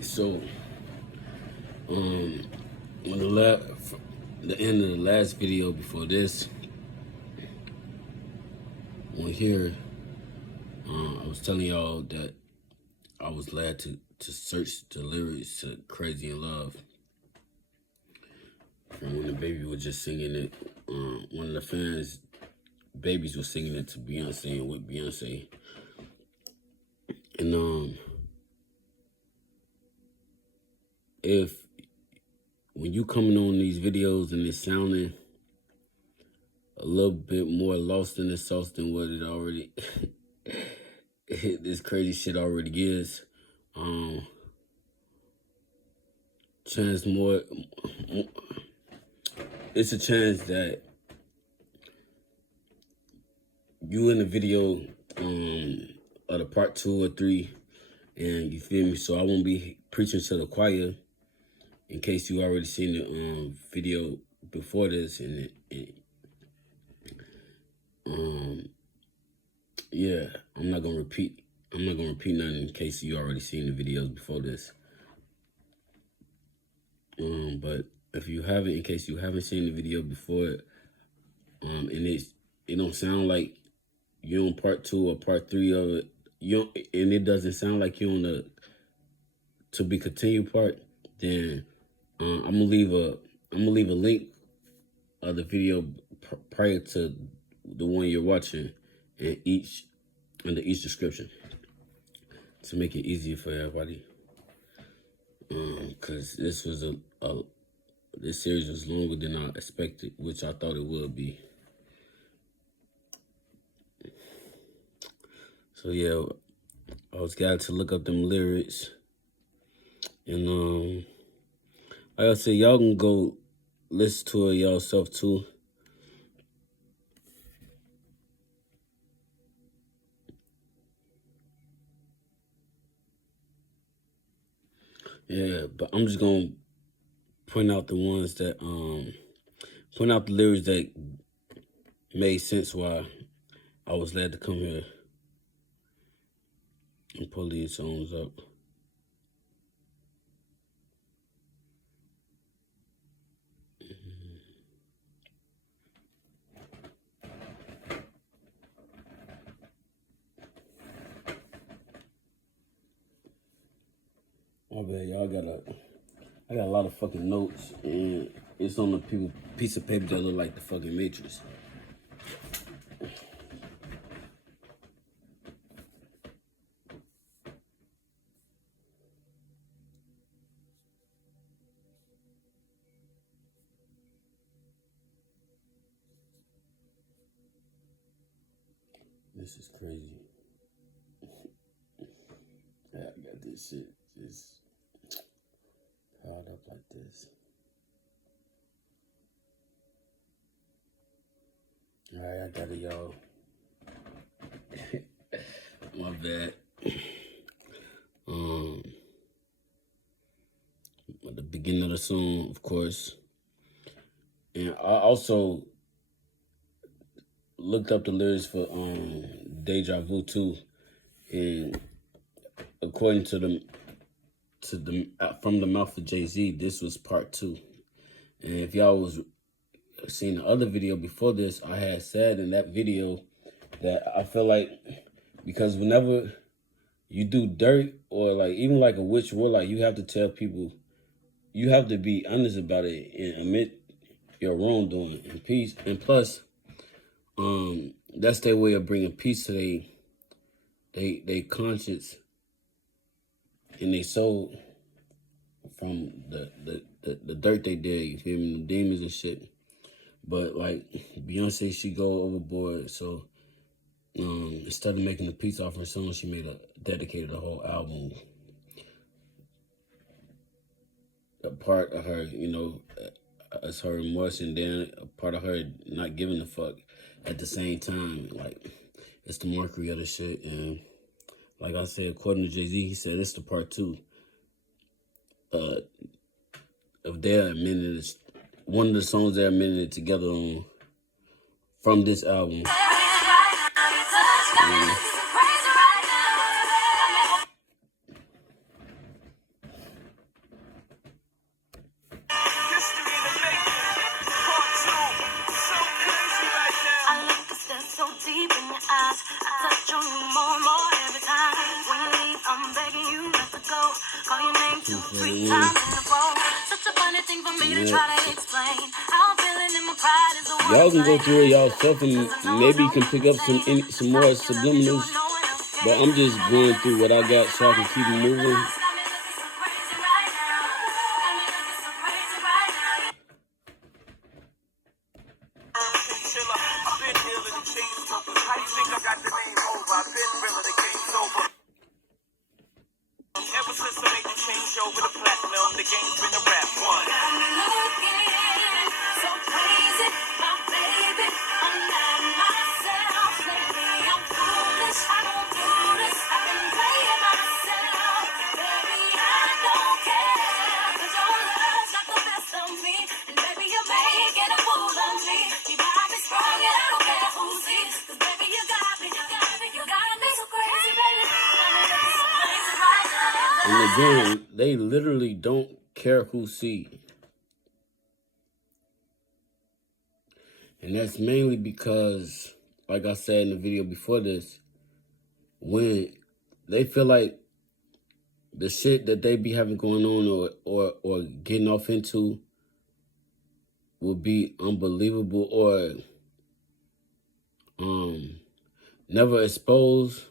Alright, so on the end of the last video before this, on here, I was telling y'all that I was glad to search the lyrics to Crazy in Love. And when the baby was just singing it, one of the fans' babies was singing it to Beyonce and with Beyonce. And when you coming on these videos and it's sounding a little bit more lost in the sauce than what it already this crazy shit already is, it's a chance that you in the video of the part 2 or 3, and you feel me, so I won't be preaching to the choir in case you already seen the video before this, and yeah, I'm not gonna repeat nothing in case you already seen the videos before this. But if you haven't, in case you haven't seen the video before, and it don't sound like you're on part 2 or part 3 of it, and it doesn't sound like you're on the to be continued part, then I'm gonna leave a link of the video prior to the one you're watching under each description to make it easier for everybody. Cause this series was longer than I expected, which I thought it would be. So yeah, I was glad to look up them lyrics, and like I said, y'all can go listen to it yourself too. Yeah, but I'm just gonna point out the ones that point out the lyrics that made sense why I was glad to come here and pull these songs up. My bad, y'all. I got a lot of fucking notes, and it's on the piece of paper that look like the fucking Matrix. This is crazy. I got this shit just piled up like this. Alright, I got it, y'all. My bad. At the beginning of the song, of course. And I also looked up the lyrics for Deja Vu too. And according to the from the mouth of Jay-Z, this was part 2. And if y'all was seeing the other video before this, I had said in that video that I feel like, because whenever you do dirt or like even like a witch warlock, you have to tell people, you have to be honest about it and admit your wrongdoing and peace. And plus, that's their way of bringing peace to they conscience and they soul from the dirt they did. You feel me? The demons and shit. But like Beyonce, she go overboard. So instead of making a peace offering song, she dedicated a whole album. A part of her, you know, as her remorse, and then a part of her not giving a fuck at the same time. Like, it's the mockery of the shit. And like I said, according to Jay-Z, he said it's the part 2 of their admitted, one of the songs they're admitted together on from this album. eyes. I touch on you more and more every time. When you leave, I'm begging you not to go. Call your name 2-3 times in a row. Such a funny thing for me to try to explain. How I'm feeling in my pride is a word. Y'all can go through it yourself and maybe you can pick up some more subliminals. But I'm just going through what I got so I can keep it moving. Ever since I made the change over the platinum, the game's been a rap one. I'm looking so crazy, my baby. I'm not myself lately. I'm foolish. I don't do this. I've been playing myself. Baby, I don't care. 'Cause your love's got the best of me. And baby, you're making a fool of me. You got me strong and I don't care who sees. 'Cause baby, you got me. You gotta be so crazy, baby. I'm so crazy right now. And again, they literally don't care who see. And that's mainly because, like I said in the video before this, when they feel like the shit that they be having going on or getting off into will be unbelievable or never exposed,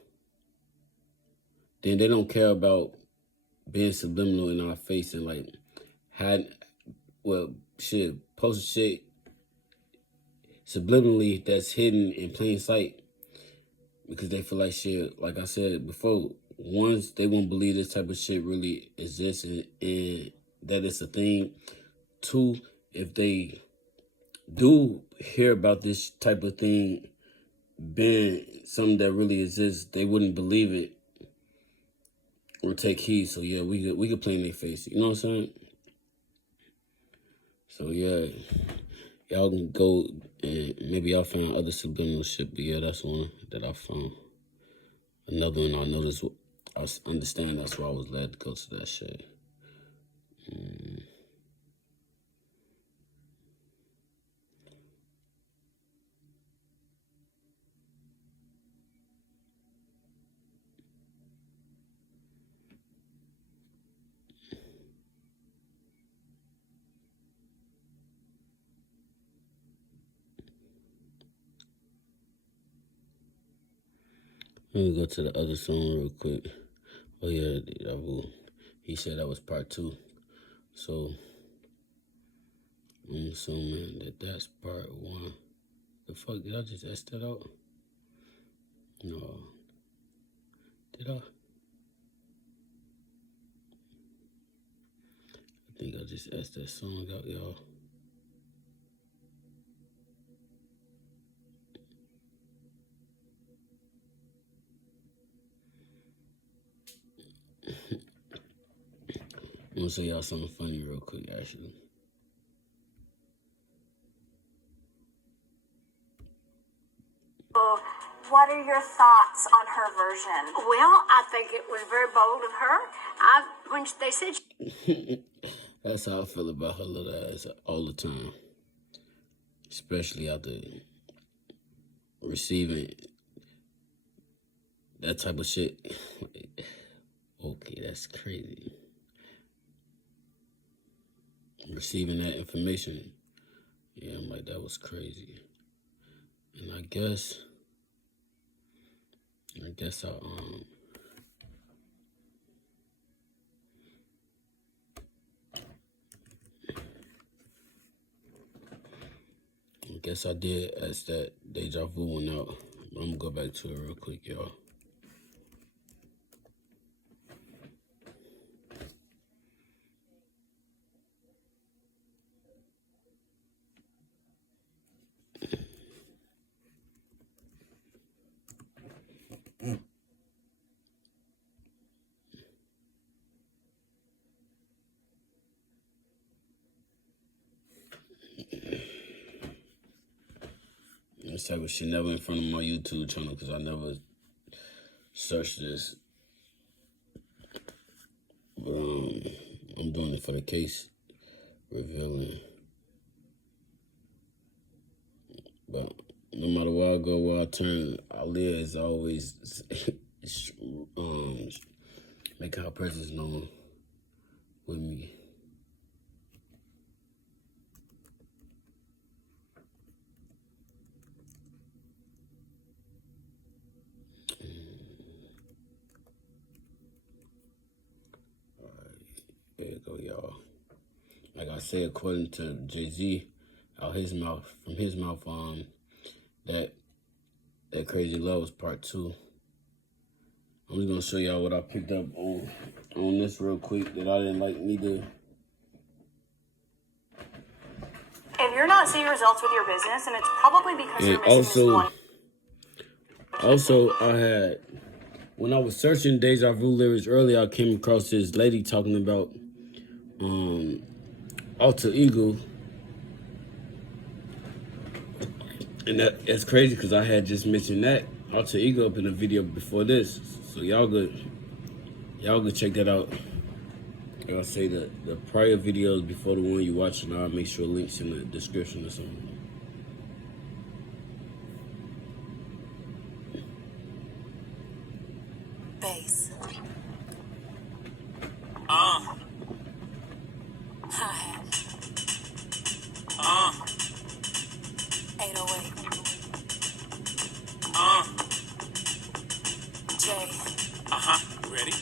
then they don't care about being subliminal in our face and like post shit subliminally that's hidden in plain sight, because they feel like shit, like I said before, once they won't believe this type of shit really exists and that it's a thing. Two, if they do hear about this type of thing being something that really exists, they wouldn't believe it or take heed. So yeah, we could play in their face. You know what I'm saying? So yeah, y'all can go and maybe y'all find other subliminal shit, but yeah, that's one that I found. Another one I noticed, I understand that's why I was glad to go to that shit. Let me go to the other song real quick. Oh yeah, he said that was part 2. So I'm assuming that that's part 1. The fuck, did I just S that out? No. Did I? I think I just S that song out, y'all. I'm gonna show y'all something funny real quick, actually. What are your thoughts on her version? Well, I think it was very bold of her. When they said That's how I feel about her little ass all the time. Especially after receiving that type of shit. Okay, that's crazy. Receiving that information. Yeah, I'm like, that was crazy. And I guess I guess I did ask that Deja Vu one out. I'm gonna go back to it real quick, y'all. This type of shit never in front of my YouTube channel because I never searched this. But I'm doing it for the case revealing. But no matter where I go, where I turn, Aaliyah is always making her presence known with me. There you go, y'all. Like I said, according to Jay-Z, from his mouth, that Crazy Love was part 2. I'm just gonna show y'all what I picked up on this real quick that I didn't like neither. If you're not seeing results with your business, and it's probably because you're missing this one. Also, I had, when I was searching Deja Vu lyrics earlier, I came across this lady talking about alter ego. And that's crazy because I had just mentioned that alter ego up in a video before this. So y'all could check that out. Like I say, the prior videos before the one you watching, I'll make sure links in the description or something. Bass. Hi-hat. 808. Jay. Ready?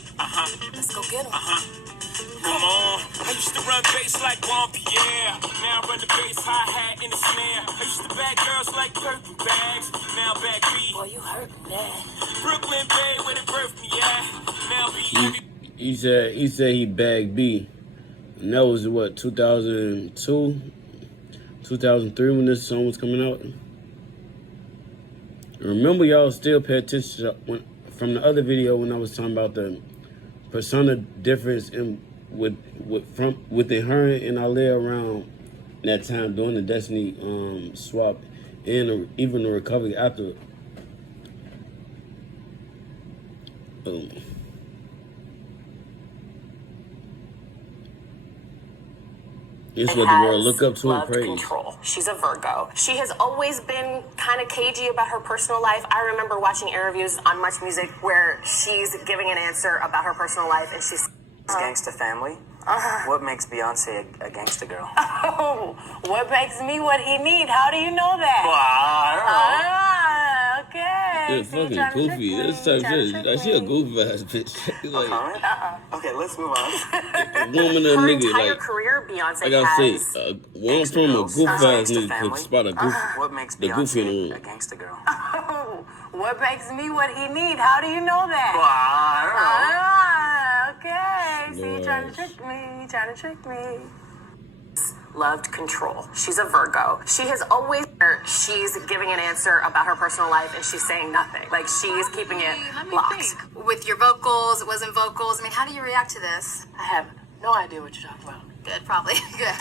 Let's go get him. Come on. I used to run bass like Juan Pierre. Now I run the bass, hi-hat, and the snare. I used to bag girls like Birkin bags. Now back B. Boy, you hurting that. Brooklyn Bay, where they birthed me at. Now be every... He said he bagged B. And that was what, 2002? 2003 when this song was coming out? And remember, y'all still pay attention to, from the other video when I was talking about the persona difference within her and Aaliyah around that time during the Destiny swap and even the recovery after. It's what the world look up to and praise. Control. She's a Virgo. She has always been kind of cagey about her personal life. I remember watching interviews on Much Music where she's giving an answer about her personal life, and she's Gangsta family. What makes Beyonce a gangsta girl? oh, what makes me what he need? How do you know that? Okay. It's fucking goofy. This type shit. Like, she a goofy ass bitch. Like, Okay, let's move on. woman and Her nigga, entire like, career, Beyonce like I has. say, one from a goofy ass nigga could spot a goof, What makes the goofy in the Beyonce a room. gangsta girl? Oh, what makes me what he need? How do you know that? Okay. See, you trying to trick me. Loved control. She's a Virgo. She's giving an answer about her personal life and she's saying nothing. Like she's keeping it locked. With your vocals, it wasn't vocals. I mean, how do you react to this? I have no idea what you're talking about. Good, probably. Good.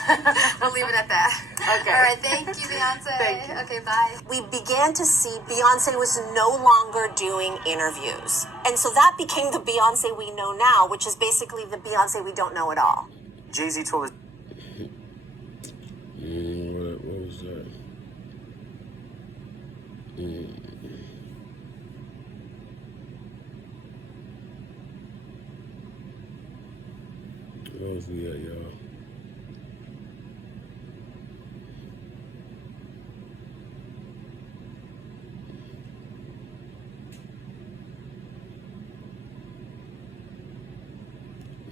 We'll leave it at that. Okay. All right, thank you, Beyonce. Thank you. Okay, bye. We began to see Beyonce was no longer doing interviews. And so that became the Beyonce we know now, which is basically the Beyonce we don't know at all. Jay-Z told us. What was that? Where else we at, y'all?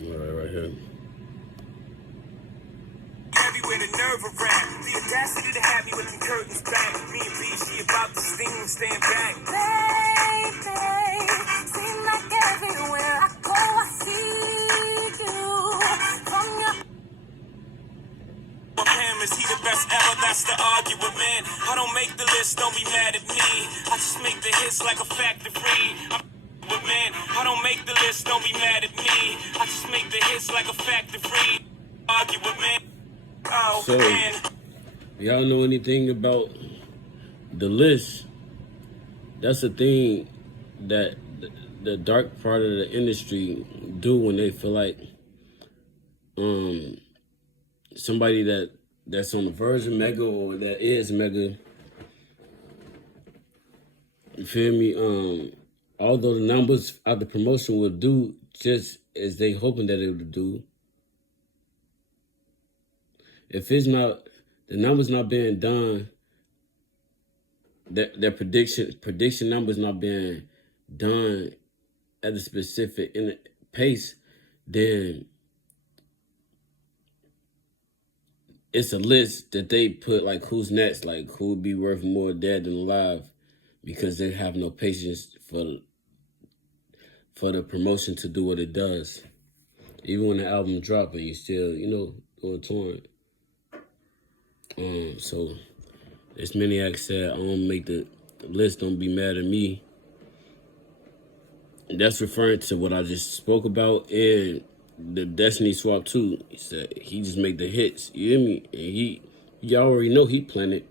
Right here. Everywhere the nerve around. The audacity to have me with them curtains back. Me and B, she about to sting and stand back. Baby, seem like everywhere I go, I see you. From your Him, is he the best ever? That's the argument, man. I don't make the list, don't be mad at me. I just make the hits like a factory. But man, I don't make the list, don't be mad at me. I just make the hits like a factory. Argument, man. Oh, So, man. y'all know anything about the list? That's a thing that the dark part of the industry do when they feel like somebody that's on the verge of mega or that is mega You feel me? Although the numbers of the promotion will do just as they hoping that it would do, if it's not, the numbers not being done, their prediction numbers not being done at a specific in a pace, then it's a list that they put like who's next, like who would be worth more dead than alive, because they have no patience for the promotion to do what it does. Even when the album drop and you still, doing touring. So as Maniac said, I don't make the list, don't be mad at me. And that's referring to what I just spoke about in the Destiny Swap 2. He said he just make the hits, you hear me? And you already know he planned it.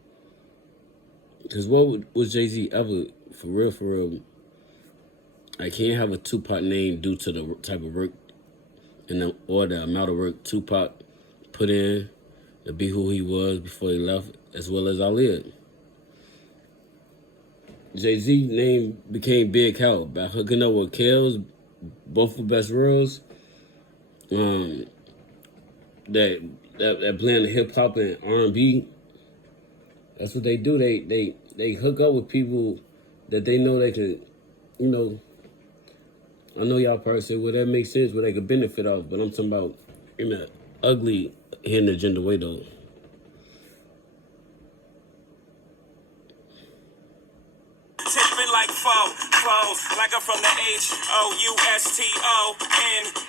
Because what was Jay-Z ever, for real, I can't have a Tupac name due to the type of work or the amount of work Tupac put in to be who he was before he left, as well as Ali. Jay-Z name became Big Hell by hooking up with Kels, both of best worlds. That blend of hip hop and R&B. That's what they do. They hook up with people that they know they can, I know y'all probably say, well, that makes sense, where they could benefit off, but I'm talking about in an ugly, hidden agenda way, though. Tipping like foes, like I'm from the H-O-U-S-T-O-N,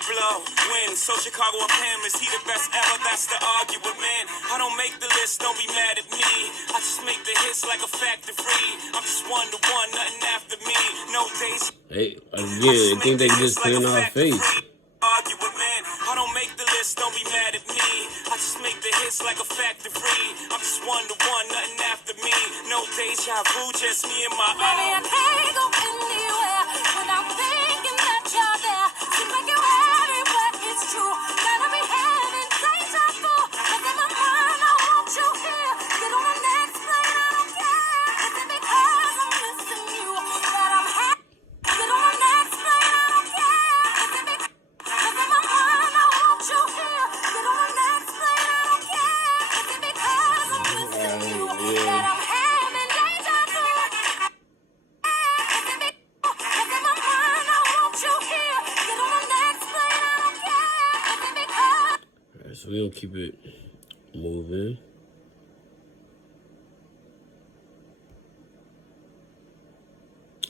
blow, win. So Chicago and Pam, is he the best ever? That's the argument, man. I don't make the list, don't be mad at me. I just make the hits like a factory. I'm just one to one, nothing after me. No days. Hey, again, I think they just play in our face. Argument, man. I don't make the list, don't be mad at me. I just make the hits like a factory. I'm just one to one, nothing after me. No deja vu, just me and my Baby, I can't go anywhere without thinking that you're there. Seems like you're everywhere, it's true. Gotta be having deja vu. Look in my mind, I want you here. Get on the next plane, I don't care. Is it because I'm missing you that I'm happy? Get on the next plane, I don't care. Is it because look in my mind, I want you here. Get on the next plane, I don't care. Is it because I'm missing you that I'm having deja vu? Alright, so we'll keep it moving.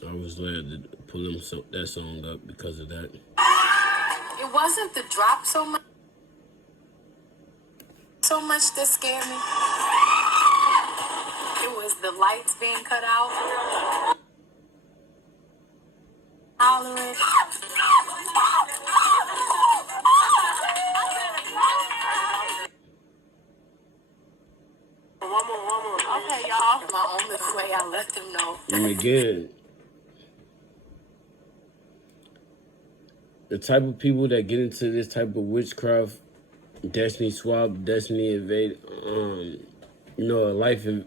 I was glad to pull that song up because of that. It wasn't the drop so much that scared me. It was the lights being cut out. Hollering. One more. Okay, y'all. My only way I let them know. And again, the type of people that get into this type of witchcraft, Destiny Swap, Destiny Invade, a life in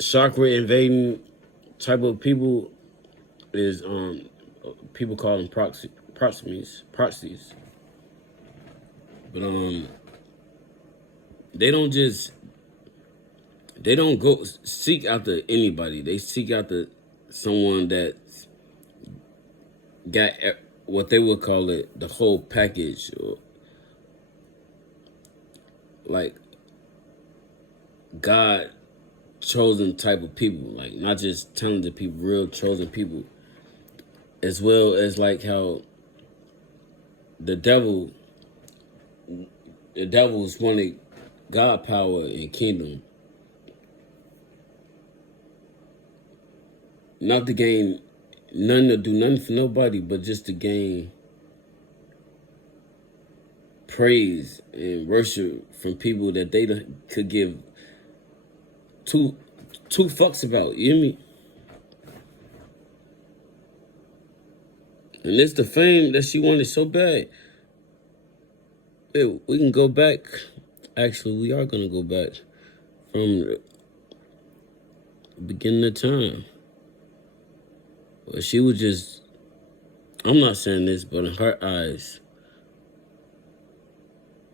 chakra invading type of people is people call them proxies. But they don't go seek after anybody. They seek after someone that got what they would call it the whole package, or like God chosen type of people, like not just talented people, real chosen people, as well as like how the devil's wanted God power and kingdom, not to gain none, to do nothing for nobody, but just to gain praise and worship from people that they could give two fucks about. You hear me? And it's the fame that she wanted so bad. Hey, we can go back. Actually, we are gonna go back from beginning of time. Well, she was just, I'm not saying this, but in her eyes,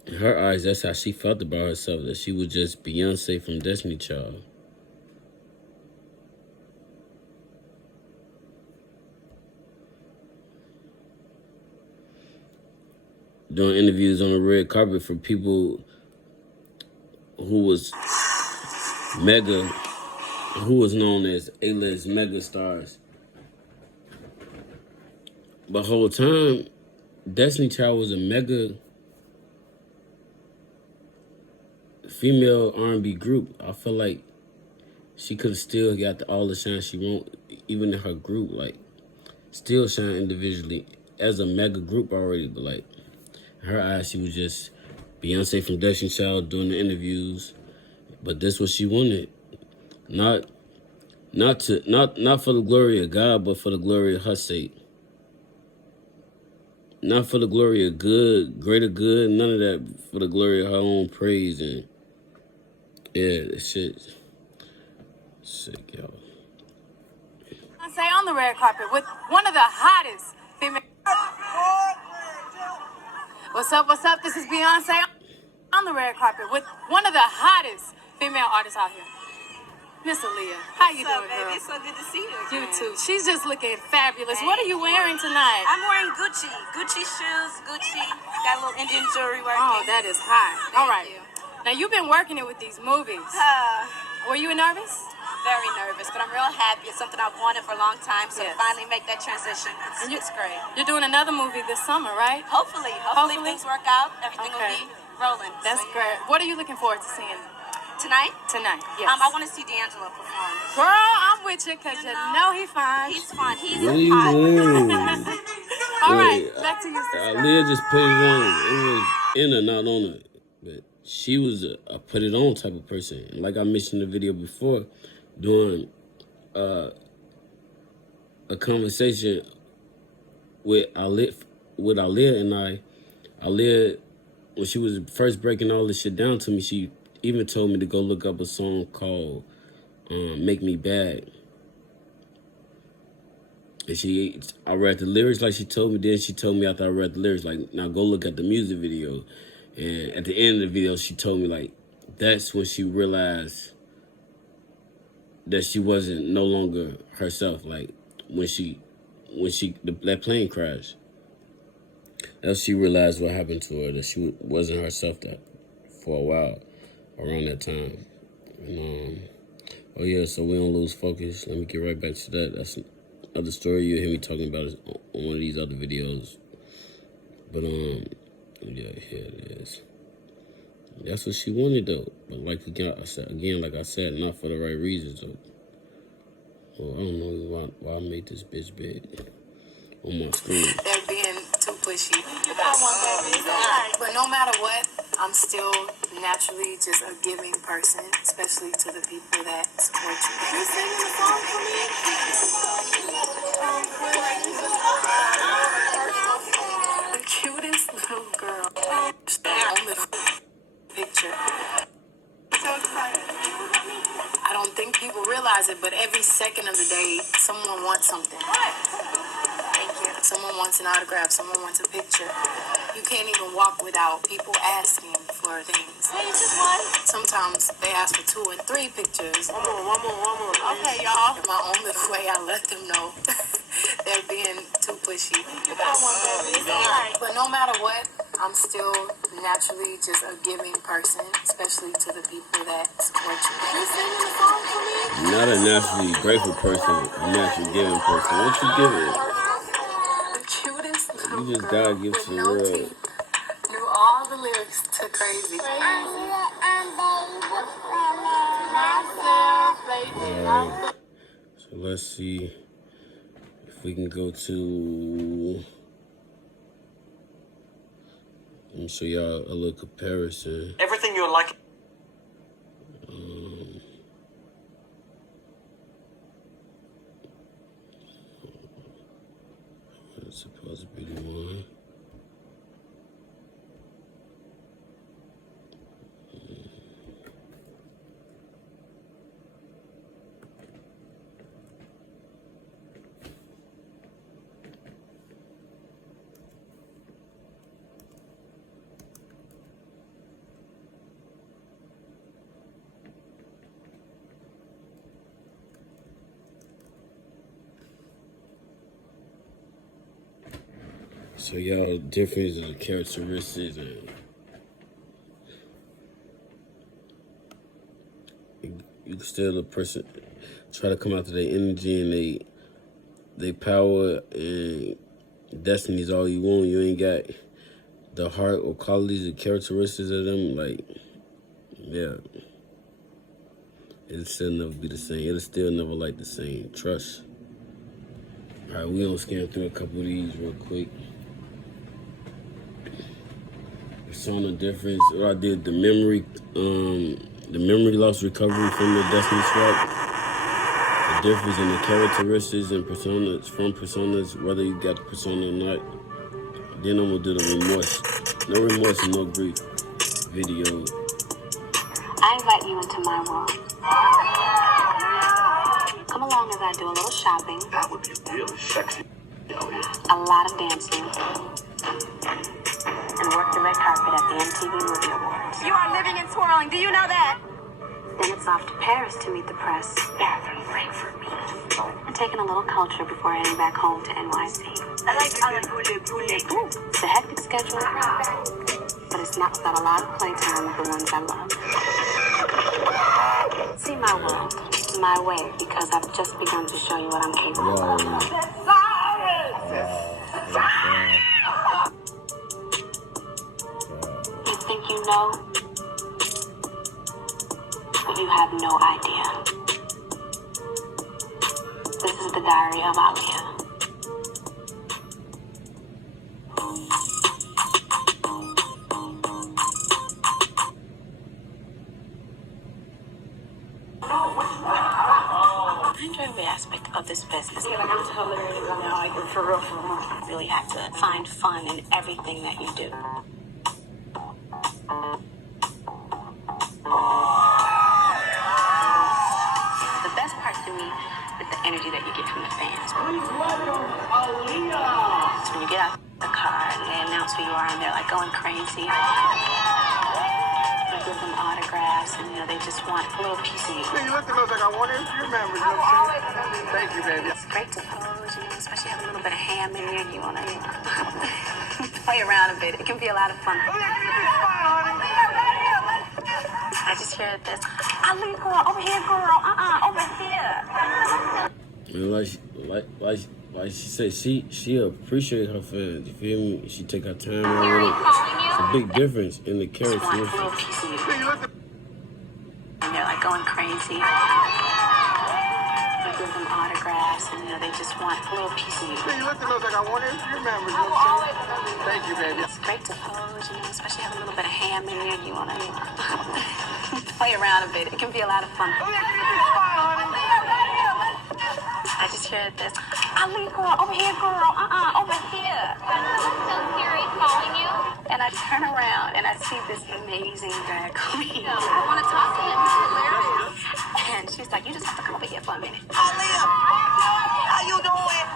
that's how she felt about herself, that she was just Beyonce from Destiny Child. Doing interviews on the red carpet for people who was known as A-list mega stars. But whole time, Destiny Child was a mega female R&B group. I feel like she could have still got all the shine she want, even in her group, like, still shine individually as a mega group already, but like, in her eyes, she was just Beyonce from Destiny Child doing the interviews. But this what she wanted. Not for the glory of God, but for the glory of her sake. Not for the glory of good, greater good, none of that. For the glory of her own praise. And yeah, that shit sick, y'all. I say on the red carpet with one of the hottest female. What's up? What's up? This is Beyonce on the red carpet with one of the hottest female artists out here, Miss Aaliyah. How you doing, girl? It's so good to see you You again. too. She's just looking fabulous. What are you wearing tonight? I'm wearing Gucci shoes, Gucci. Got a little Indian jewelry working. Oh, that is hot. All right. you. Now you've been working it with these movies. Were you nervous? Very nervous, but I'm real happy. It's something I've wanted for a long time, so Yes. to finally make that transition, it's great. You're doing another movie this summer, right? Hopefully things work out. Everything will be rolling. That's So, great. What are you looking forward to seeing Tonight? Yes. I want to see D'Angelo perform. Girl, I'm with you because you know he fine. He's fun. He's What are you hot. doing? All right, Wait, back to you, sister. Aaliyah just put it on. It was in her, not on her. But she was a put it on type of person. And like I mentioned in the video before, doing a conversation with Aaliyah and Aaliyah, when she was first breaking all this shit down to me, she even told me to go look up a song called Make Me Bad. And I read the lyrics like she told me. Then she told me after I read the lyrics, like, now go look at the music video. And at the end of the video, she told me, like, that's when she realized that she wasn't no longer herself. Like, when that plane crashed, that's she realized what happened to her, that she wasn't herself for a while around that time. And, oh yeah, so we don't lose focus. Let me get right back to that. That's another story you'll hear me talking about it on one of these other videos. But yeah, here it is. That's what she wanted though. But like I said, not for the right reasons though. Well, I don't know why I made this bitch big on my screen. They're being too pushy. But no matter what, I'm still naturally just a giving person, especially to the people that support you. You singing a song for me? The cutest little girl. Little picture. So excited. I don't think people realize it, but every second of the day, someone wants something. Thank you. Someone wants an autograph. Someone wants a picture. You can't even walk without people asking for things. Hey, just one. Sometimes they ask for 2 and 3 pictures. One more. Okay, y'all. In my own little way, I let them know they're being too pushy. But no matter what, I'm still naturally just a giving person, especially to the people that support you. You singing a song for me? Not a naturally grateful person, a naturally giving person. What you giving? The cutest little You just girl gotta give with to the no world. teeth knew all the lyrics to Crazy. Alright, so let's see if we can go to, let me show y'all a little comparison. Everything you like. It's supposed to be the one. So y'all difference in characteristics and you can still a person try to come out to their energy and they power and destiny's all you want. You ain't got the heart or qualities and characteristics of them, like, yeah. It'll still never be the same. It'll still never like the same. Trust. All right, we gonna scan through a couple of these real quick. Persona difference. Or I did the memory loss recovery from the destiny swap. The difference in the characteristics and personas from personas, whether you got the persona or not. Then I'm gonna do the remorse. No remorse and no grief video. I invite you into my world. Come along as I do a little shopping. That would be really sexy. A lot of dancing. And work the red carpet at the MTV Movie Awards. You are living and twirling. Do you know that? Then it's off to Paris to meet the press. Bathroom break for me. And taking a little culture before heading back home to NYC. I like poulet. It's a hectic schedule, but it's not without a lot of playtime with the ones I love. See my world, my way, because I've just begun to show you what I'm capable of. You think you know, but you have no idea. This is the diary of Alia. I enjoy every aspect of this business. I'm hilarious. I know, like, for real. You really have to find fun in everything that you do. The best part to me is the energy that you get from the fans. So when you get out the car and they announce who you are and they're like going crazy. I give them autographs and they just want a little piece of you. You look at us like I want to remember. You know what I'm saying? Thank you, baby. It's great to pose, especially have a little bit of ham in there. You want to play around a bit. It can be a lot of fun. I just hear this. I leave girl over here, girl. Over here. Like she said, she appreciate her fans. You feel me? She take her time on it. It's a big difference in the characteristics. And they're like going crazy. I give them autographs and they just want a little piece of you. You look at us like I want to remember. You know what I'm saying? Thank you, baby. It's great to pose, especially have a little bit of ham in there. You want to play around a bit. It can be a lot of fun. I just hear this. I leave girl over here, girl. Over here. Calling you. And I turn around and I see this amazing drag queen. I want to talk to him. He's hilarious. And she's like, you just have to come over here for a minute. Aaliyah, how you doing?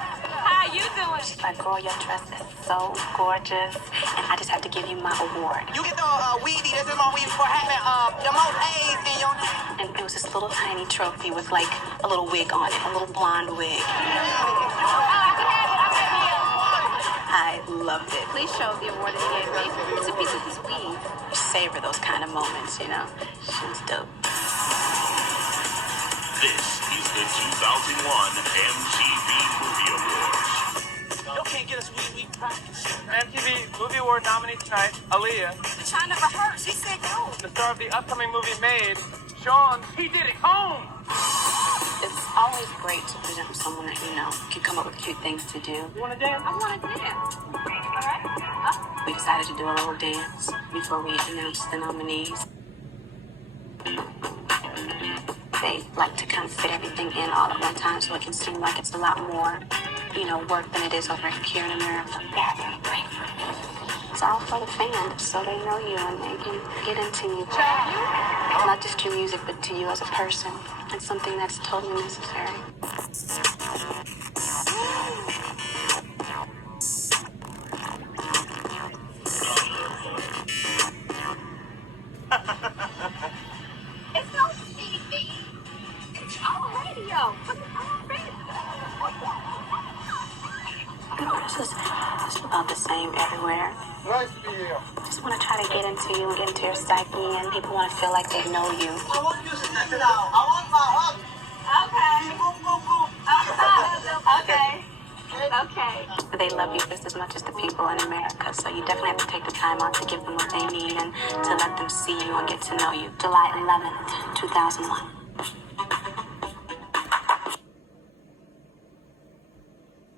How you doing? She's like, girl, your dress is so gorgeous. And I just have to give you my award. You get the weedy. This is my weed for having the most A's in your name. And it was this little tiny trophy with like a little wig on it, a little blonde wig. I loved it. Please show the award that he gave me. It's a piece of his weave. Savor those kind of moments, She was dope. This is the 2001 MTV Movie Awards. You can't get us we practice. MTV Movie Award nominee tonight, Aaliyah. Trying to rehearse. She said no. The star of the upcoming movie Made, Sean, he did it home. It's always great to present with someone that can come up with cute things to do. You want to dance? I want to dance. All right. We decided to do a little dance before we announced the nominees. They like to kind of fit everything in all at one time so it can seem like it's a lot more, work than it is over here in America. Bathroom break for me. It's all for the fans, so they know you and they can get into you. Not just your music, but to you as a person. It's something that's totally necessary. It's no TV. It's all radio. Put it on radio. This is just about the same everywhere. Nice to be here. Just want to try to get into you and get into your psyche, and people want to feel like they know you. I want you to sit down. I want my hug. Okay. Boom, boom, boom. Okay. Okay. They love you just as much as the people in America, so you definitely have to take the time out to give them what they need and to let them see you and get to know you. July 11th, 2001.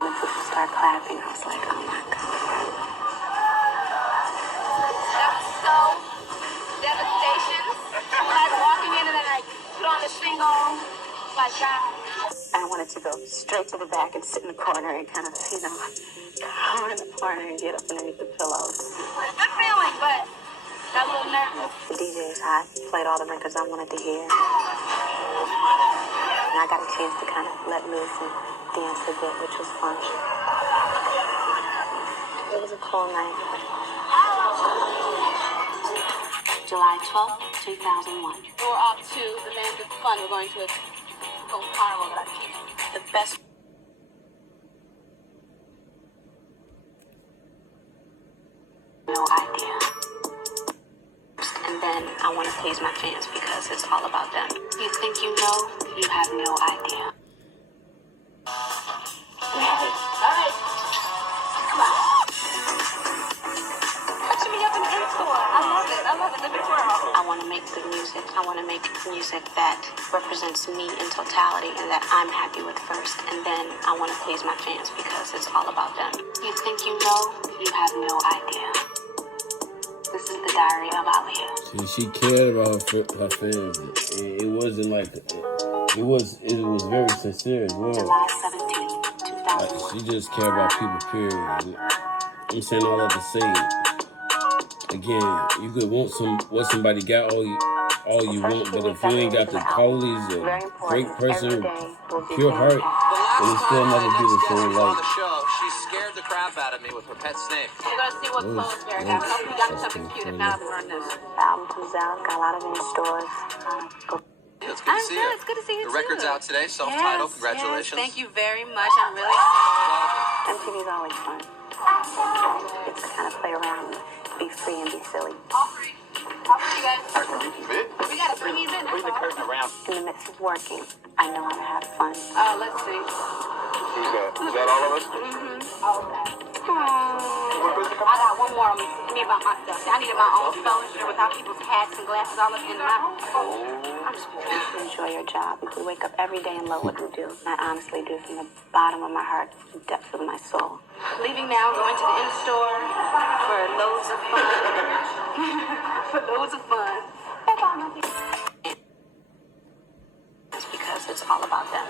The people start clapping. I was like, oh my God. That was so devastation. Like walking in and then I put on the shingle. Like that. I wanted to go straight to the back and sit in the corner and kind of, come in the corner and get up underneath the pillows. Good feeling, but got a little nervous. The DJ's hot, played all the records I wanted to hear. And I got a chance to kind of let loose and dance a bit, which was fun. It was a cool night. July 12th, 2001. We're off to the land of fun. We're going to a carnival that I keep. The best. No idea. And then I want to please my fans because it's all about them. You think you know, you have no idea. All right. Come on. Catching me up in the in-store. I love it. I love it. Let me twirl. I want to make good music. I want to make music that represents me in totality and that I'm happy with first. And then I want to please my fans because it's all about them. You think you know, you have no idea. This is the diary of Aliyah. She cared about her fans. It wasn't like it was very sincere as well. July 17th, 2001. Like, she just cared about people. Period. I'm saying all that to say. Again, you could want what somebody got all you want, but if you ain't got the qualities of great person, pure heart, then it's still never be the same. On Like, the show, she scared the crap out of me with her pet snake. We're going to see what clothes Gary got. Hope you got something cute. If not, we're on this. The album comes out, got a lot of it in stores. It's good to see you. It's good to see you The too. record's out today, self-titled. Congratulations. Yes, thank you very much. I'm really excited. MTV's always fun. It's to kind of play around, be free and be silly. All three. You guys. We got to bring these in. Bring the curtain around. In the midst of working, I know how to have fun. Let's see. Is that all of us? Okay. I got one more on me about my stuff. I needed my own furniture without people's hats and glasses all up in my. I'm just pleased to enjoy your job. If we wake up every day and love what we do, I honestly do from the bottom of my heart, from the depths of my soul. Leaving now, going to the in-store for loads of fun. For loads of fun. It's because it's all about them.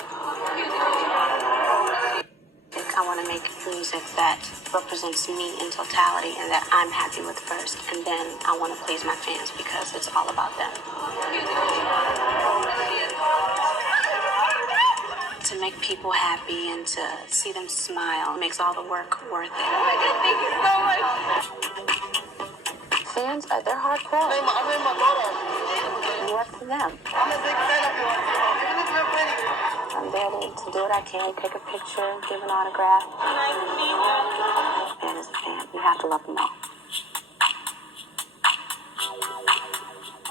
I want to make music that represents me in totality and that I'm happy with first. And then I want to please my fans because it's all about them. To make people happy and to see them smile makes all the work worth it. Thank you so much. Fans, they're hardcore. I named my daughter. You work for them. I'm a big fan of yours. Even if you're pretty. I'm there to do what I can, take a picture, give an autograph. Fan is a fan. You have to love them all.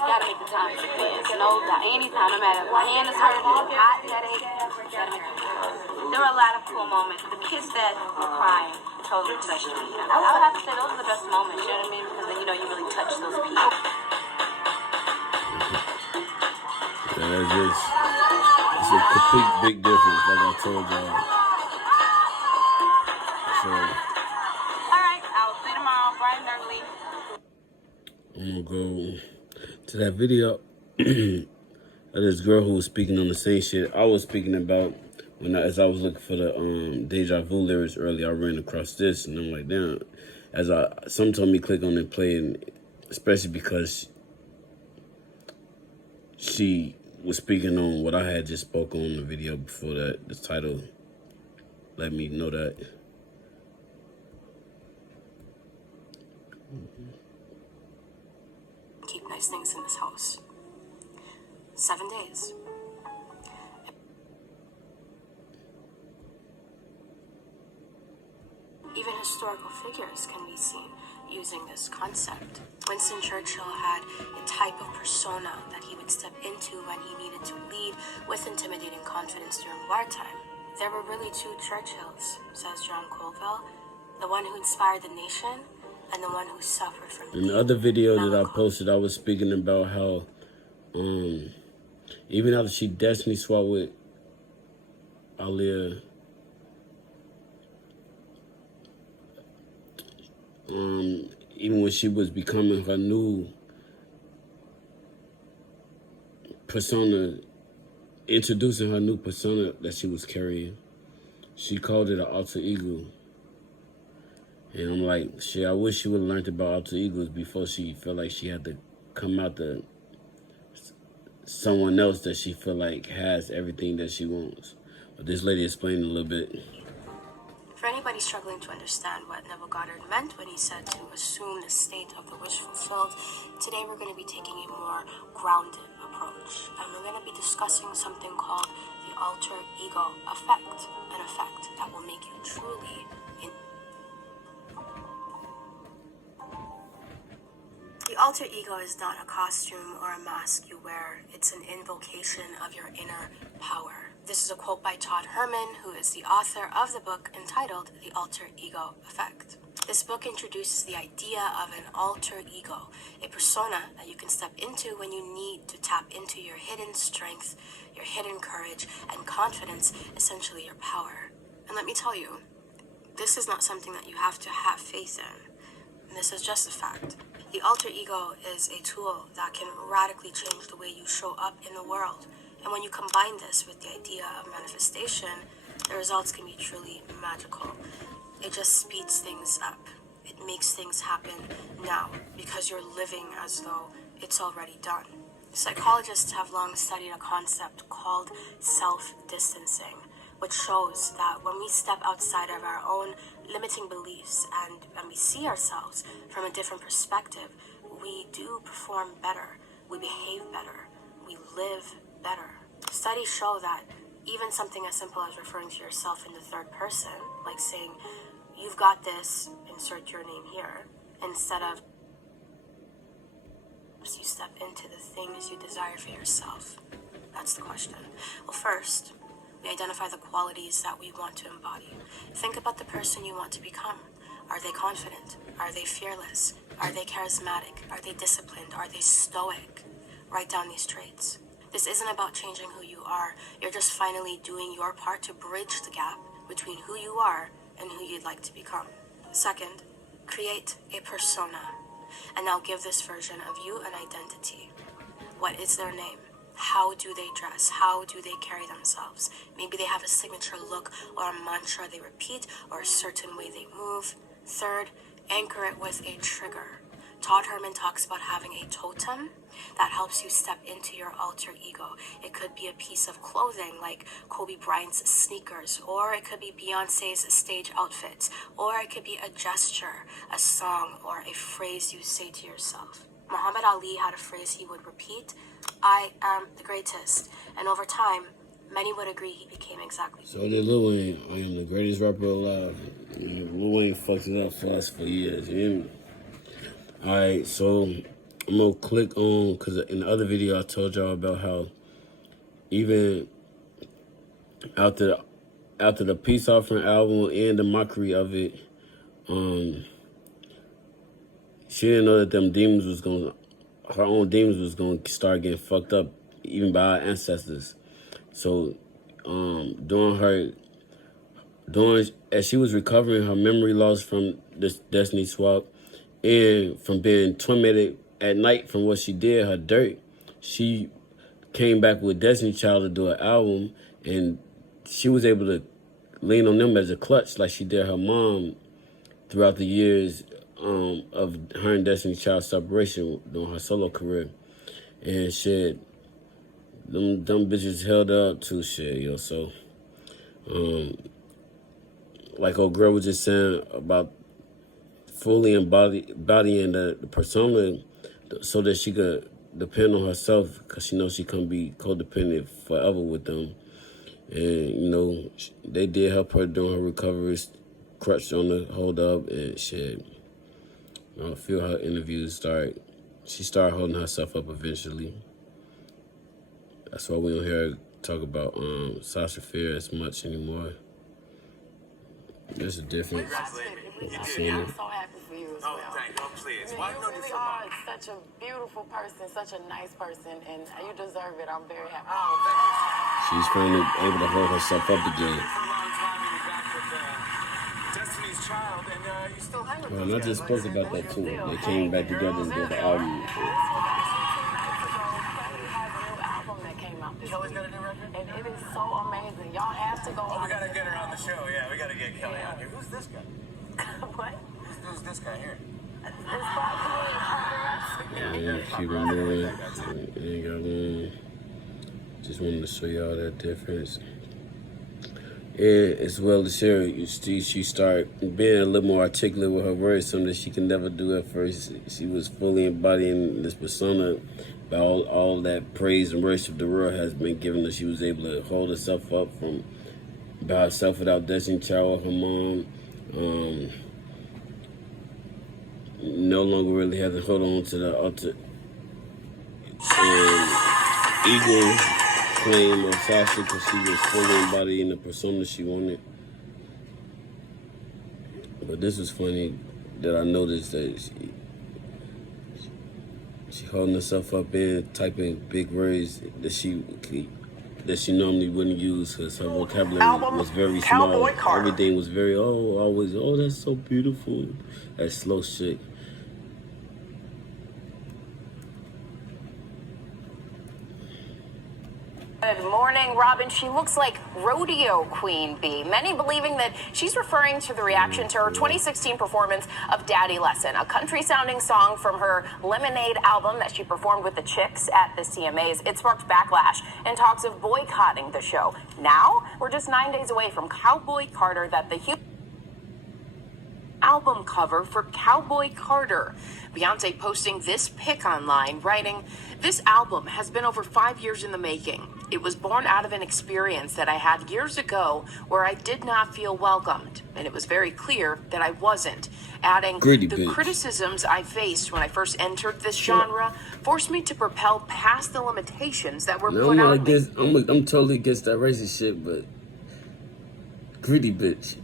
You gotta make the time for fans. No doubt. Anytime, no matter. My hand is hurting, hot, headache. There were a lot of cool moments. The kids that were crying totally touched me. I would have to say those are the best moments, you know what I mean? Because then you really touch those people. it's a complete big difference, like I told y'all. So, Alright, I'll see you tomorrow, bright and early. I'm gonna go to that video of this girl who was speaking on the same shit I was speaking about as I was looking for the Deja Vu lyrics earlier. I ran across this and I'm like, damn. Some told me click on it, play it, especially because she was speaking on what I had just spoke on the video before that. The title let me know that. Keep nice things in this house. 7 days. Even historical figures can be seen using this concept. Winston Churchill had a type of persona that he would step into when he needed to lead with intimidating confidence during wartime. There were really two Churchills, says John Colville, the one who inspired the nation and the one who suffered from in the other video that I posted, I was speaking about how even after she destiny swapped with Aaliyah, even when she was becoming her new persona, introducing her new persona that she was carrying, she called it an alter ego. And I'm like, shit, I wish she would have learned about alter egos before she felt like she had to come out to someone else that she feel like has everything that she wants. But this lady explained a little bit. For anybody struggling to understand what Neville Goddard meant when he said to assume the state of the wish fulfilled, today we're going to be taking a more grounded approach. And we're going to be discussing something called the alter ego effect, an effect that will make you truly The alter ego is not a costume or a mask you wear. It's an invocation of your inner power. This is a quote by Todd Herman, who is the author of the book entitled The Alter Ego Effect. This book introduces the idea of an alter ego, a persona that you can step into when you need to tap into your hidden strength, your hidden courage, and confidence, essentially your power. And let me tell you, this is not something that you have to have faith in. This is just a fact. The alter ego is a tool that can radically change the way you show up in the world. And when you combine this with the idea of manifestation, the results can be truly magical. It just speeds things up. It makes things happen now because you're living as though it's already done. Psychologists have long studied a concept called self-distancing, which shows that when we step outside of our own limiting beliefs and we see ourselves from a different perspective, we do perform better, we behave better, we live better. Studies show that even something as simple as referring to yourself in the third person, like saying, "You've got this," insert your name here, instead of you step into the things you desire for yourself. That's the question. Well, first, we identify the qualities that we want to embody. Think about the person you want to become. Are they confident? Are they fearless? Are they charismatic? Are they disciplined? Are they stoic? Write down these traits. This isn't about changing who you are. You're just finally doing your part to bridge the gap between who you are and who you'd like to become. Second, create a persona. And now give this version of you an identity. What is their name? How do they dress? How do they carry themselves? Maybe they have a signature look or a mantra they repeat or a certain way they move. Third, anchor it with a trigger. Todd Herman talks about having a totem that helps you step into your alter ego. It could be a piece of clothing like Kobe Bryant's sneakers, or it could be Beyonce's stage outfits, or it could be a gesture, a song, or a phrase you say to yourself. Muhammad Ali had a phrase he would repeat, "I am the greatest." And over time, many would agree he became exactly. So did Lil Wayne. I am the greatest rapper alive. Lil Wayne fucked it up for us for years. You hear me? Alright, so I'm gonna click on, because in the other video I told y'all about how even after the Peace Offering album and the mockery of it, she didn't know that her own demons was gonna start getting fucked up, even by our ancestors. So, as she was recovering her memory loss from this destiny swap, and from being tormented at night from what she did, her dirt, she came back with Destiny Child to do an album, and she was able to lean on them as a clutch like she did her mom throughout the years of her and Destiny Child's separation during her solo career. And shit, them bitches held up to shit, yo. So, like old girl was just saying about fully embodying the persona so that she could depend on herself, because she knows she can't be codependent forever with them. And, they did help her during her recovery crutch on the hold up and shit. I feel her interviews she started holding herself up eventually. That's why we don't hear her talk about Sasha Fierce as much anymore. There's a difference. I'm so happy for you as well. Thank you. Please. You really are such a beautiful person, such a nice person, and you deserve it. I'm very happy. She's finally able to hold herself up again. Destiny's Child, and you still hang with Well, and I just spoke about that too. They came back together and did the album. Kelly's got a new record? And it is so amazing. Y'all have to go Oh, on. we gotta get her on the show. Yeah, we gotta get Kelly on here. Who's this guy? What? Who's this guy here? Yeah, keep it moving. Just wanted to show y'all that difference. Yeah, as well as her, she start being a little more articulate with her words, something that she could never do at first. She was fully embodying this persona. All that praise and worship the world has been given her. She was able to hold herself up by herself without Destiny Child or her mom. No longer really have to hold on to the altar ego claim of Sasha because she was fully embodying the persona she wanted. But this was funny that I noticed that she holding herself up and typing big words that she normally wouldn't use because her vocabulary was very small. Everything was very, always, that's so beautiful. That slow shit. Good morning, Robin. She looks like Rodeo Queen Bee. Many believing that she's referring to the reaction to her 2016 performance of Daddy Lesson, a country-sounding song from her Lemonade album that she performed with the Chicks at the CMAs. It sparked backlash and talks of boycotting the show. Now, we're just 9 days away from Cowboy Carter that the album cover for Cowboy Carter. Beyonce posting this pic online, writing, "This album has been over 5 years in the making. It was born out of an experience that I had years ago where I did not feel welcomed, and it was very clear that I wasn't." Adding, "The criticisms I faced when I first entered this genre forced me to propel past the limitations that were put on me." I'm totally against that racist shit, but greedy bitch.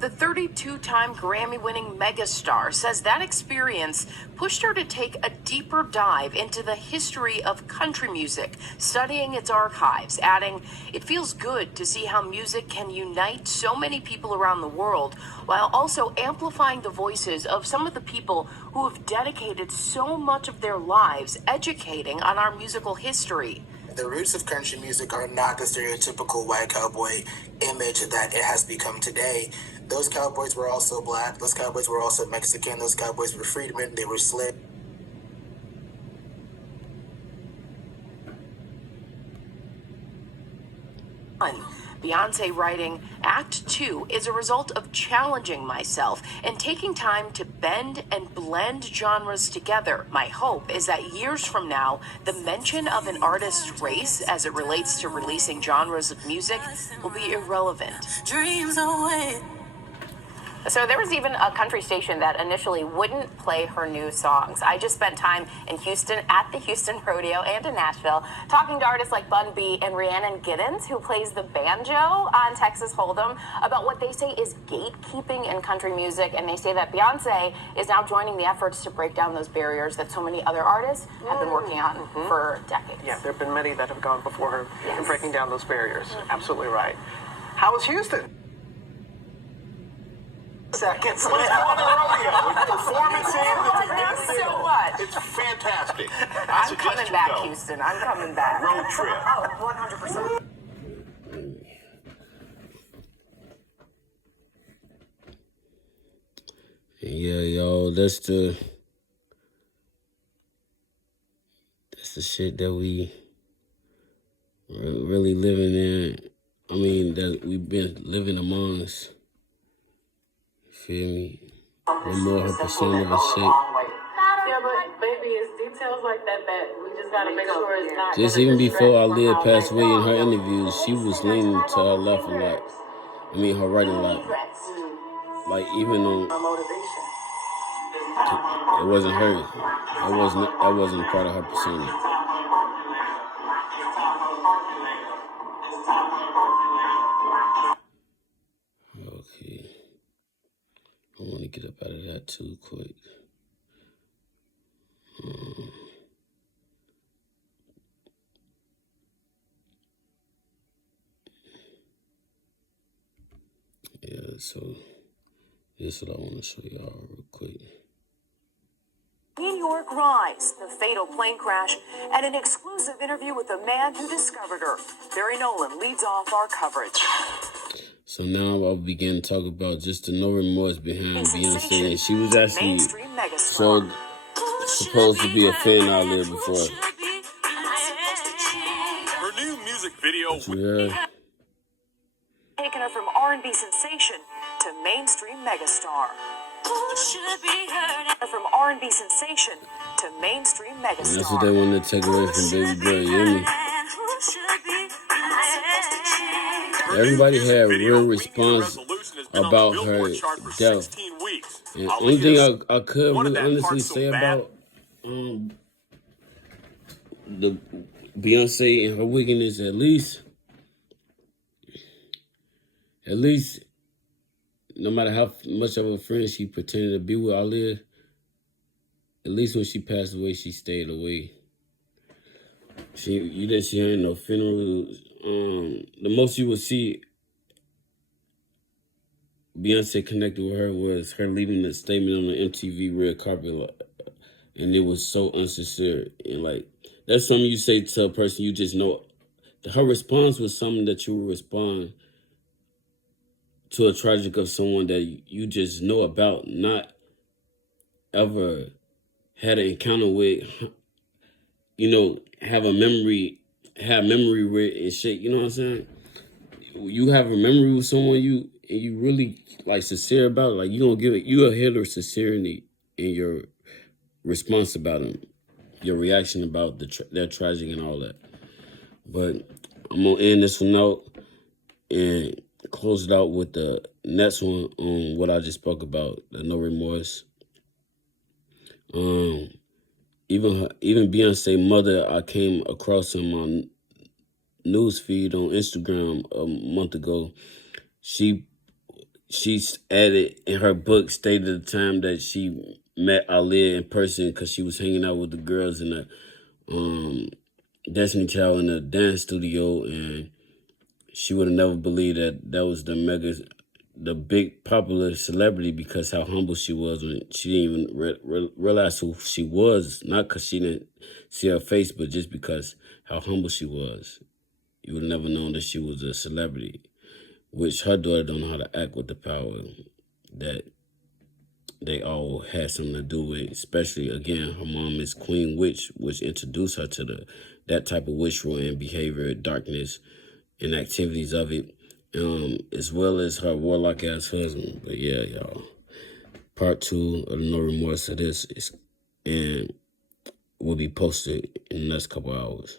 The 32-time Grammy-winning megastar says that experience pushed her to take a deeper dive into the history of country music, studying its archives, adding, "It feels good to see how music can unite so many people around the world while also amplifying the voices of some of the people who have dedicated so much of their lives educating on our musical history." The roots of country music are not the stereotypical white cowboy image that it has become today. Those cowboys were also black. Those cowboys were also Mexican. Those cowboys were freedmen. They were slaves. Beyonce writing, "Act 2 is a result of challenging myself and taking time to bend and blend genres together. My hope is that years from now, the mention of an artist's race as it relates to releasing genres of music will be irrelevant." Dreams away. So there was even a country station that initially wouldn't play her new songs. I just spent time in Houston at the Houston Rodeo and in Nashville talking to artists like Bun B and Rhiannon Giddens, who plays the banjo on Texas Hold'em, about what they say is gatekeeping in country music. And they say that Beyonce is now joining the efforts to break down those barriers that so many other artists have been working on for decades. Yeah, there have been many that have gone before her in breaking down those barriers. Absolutely right. How was Houston? Seconds. What's going on, rodeo? Performance in, So what? it's fantastic. I'm coming back, Houston. I'm coming back. Road trip. Oh, 100%. Yeah, yo, that's the shit that we really living in. I mean, that we've been living amongst. Feel me? One more her persona of a shit. Yeah, but baby, it's details like that we just gotta make sure it's not. Just even before Aaliyah passed away in her interviews, she was leaning to her left a lot. I mean, her writing, like even on, it wasn't her. That wasn't part of her persona. Okay. I want to get up out of that too quick. Yeah, so this is what I want to show y'all real quick. New York Rise, the fatal plane crash, and an exclusive interview with the man who discovered her. Barry Nolan leads off our coverage. So now I'll begin to talk about just the no remorse behind Beyonce. And she was actually supposed to be a fan out there before. Her new music video. Taking her from R&B sensation to mainstream megastar. From R&B sensation to mainstream megastar. And that's what they wanted to take away from Baby Girl, you hear me? Everybody had real response about her death. And the only thing I could really honestly say about the Beyonce and her wickedness, at least, no matter how much of a friend she pretended to be with Aaliyah, at least when she passed away, she stayed away. You didn't see her in no funeral. The most you would see Beyonce connected with her was her leaving a statement on the MTV red carpet, and it was so unsincere. And like, that's something you say to a person you just know. Her response was something that you would respond to a tragic of someone that you just know about, not ever had an encounter with, you know, have memory with and shit, you know what I'm saying? You have a memory with someone you really like sincere about it, like you don't give it, you a hit or sincerity in your response about them, your reaction about their tragic and all that. But I'm gonna end this one out and close it out with the next one on what I just spoke about, the no remorse. Even Beyonce's mother, I came across in my news feed on Instagram a month ago. She added in her book, stated the time that she met Aaliyah in person because she was hanging out with the girls in the Destiny Child in the dance studio, and she would have never believed that was the big popular celebrity, because how humble she was when she didn't even realize who she was, not because she didn't see her face, but just because how humble she was. You would have never known that she was a celebrity, which her daughter don't know how to act with the power that they all had something to do with. Especially, again, her mom is Queen Witch, which introduced her to that type of witch rule and behavior, darkness, and activities of it, as well as her warlock-ass husband. But yeah, y'all, part 2 of the No Remorse of this and will be posted in the next couple hours.